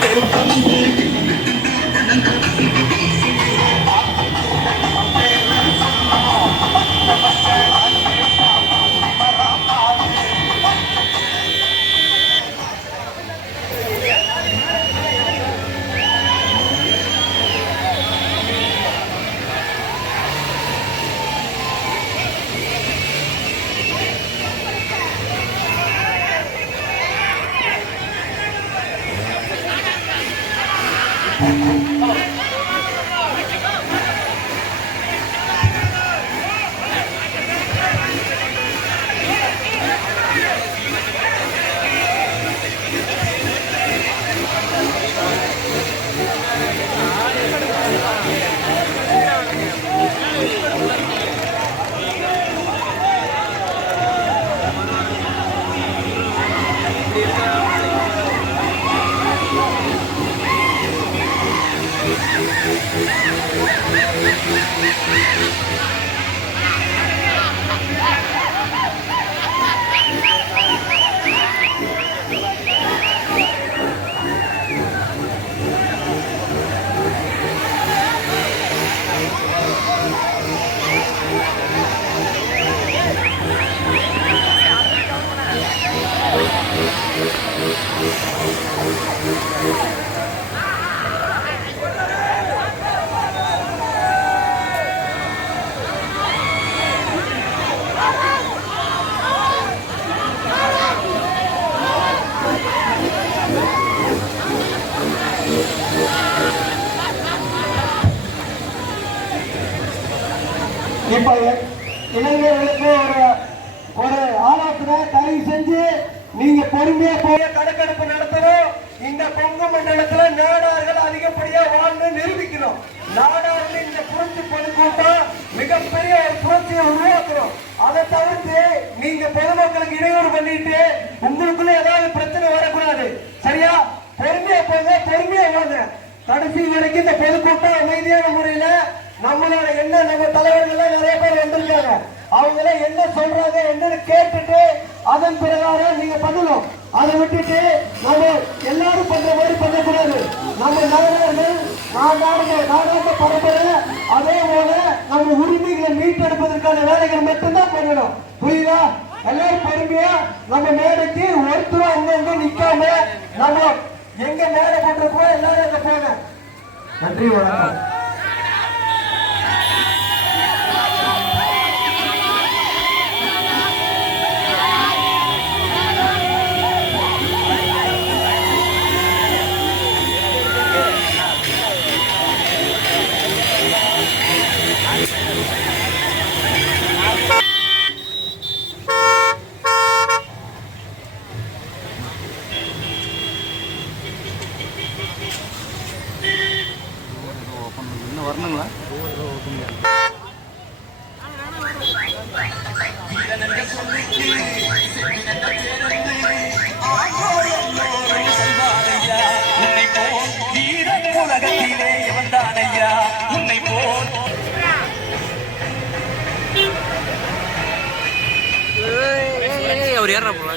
bateu Oh. இப்ப இளைஞர்களுக்கு ஒரு ஒரு ஆலோசனை தயவு செஞ்சு நீங்க பொறுமையா போய் கணக்கெடுப்பு நடத்தணும். இந்த கொங்கு மண்டலத்துல நாடார்கள் அதிகப்படியா வாழ்ந்து நிரூபிக்கணும். நாடார்கள் இந்த புரட்சி பொதுக்கூட்டம் மிகப்பெரிய ஒரு புரட்சியை உருவாக்கணும். அதை தவிர்த்து நீங்க பொதுமக்களுக்கு இடையூறு பண்ணிட்டு உங்களுக்குள்ள ஏதாவது பிரச்சனை வரக்கூடாது. சரியா? பொறுமையா போங்க பொறுமையா வாங்க. கடைசி வரைக்கும் இந்த பொதுக்கூட்டம் நம்மளோட என்ன நம்ம தலைவர்கள்லாம் நிறைய பேர் வந்திருக்காங்க. அவங்க எல்லாம் என்ன சொல்றாங்க என்னன்னு கேட்டுட்டு அதன் பிரகாரம் நீங்க பண்ணணும். அதை விட்டுட்டு நம்ம எல்லாரும் பண்ற மாதிரி பண்ணக்கூடாது. நம்ம நகரங்கள் நாடாண்ட நாடாண்ட பரம்பரை அதே போல நம்ம உரிமைகளை மீட்டெடுப்பதற்கான வேலைகள் மட்டும்தான் பண்ணணும். புரியுதா? எல்லாரும் பெருமையா நம்ம மேடைக்கு ஒருத்தரும் அங்கங்க நிக்காம நம்ம எங்க மேடை போட்டிருக்கோம் எல்லாரும் அங்க போங்க. நன்றி வணக்கம். வரணுங்களா? உன்னை போல் வீரன் உன்னை போல் அவர் ஏறா போல